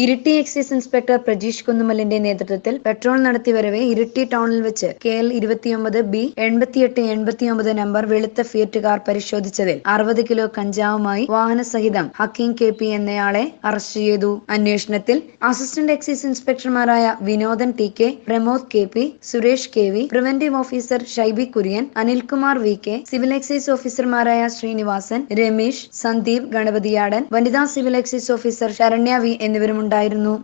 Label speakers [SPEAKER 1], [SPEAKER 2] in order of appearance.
[SPEAKER 1] Iritty excise inspector Prajeesh കുന്നുമലിന്റെ നേതൃത്വത്തിൽ patrol നടത്തിവരവെ Iritty ടൗണിൽ വെച്ച് കെ എൽ ഇരുപത്തിയൊമ്പത് ബി എൺപത്തിയെട്ട് എൺപത്തിയൊമ്പത് നമ്പർ വെളുത്ത ഫിയറ്റ് കാർ പരിശോധിച്ചതിൽ അറുപത് കിലോ കഞ്ചാവുമായി വാഹനസഹിതം ഹക്കീം കെ പി എന്നയാളെ അറസ്റ്റ് ചെയ്തു. അന്വേഷണത്തിൽ assistant excise ഇൻസ്പെക്ടർമാരായ Vinodan T K Pramod K P Suresh K V preventive officer Shaiby Kurian Anilkumar V K civil excise ഓഫീസർമാരായ ശ്രീനിവാസൻ രമേശ് സന്ദീപ് ഗണപതിയാടൻ വനിതാ civil excise officer Saranya V എന്നിവരുമുണ്ടായിരുന്നു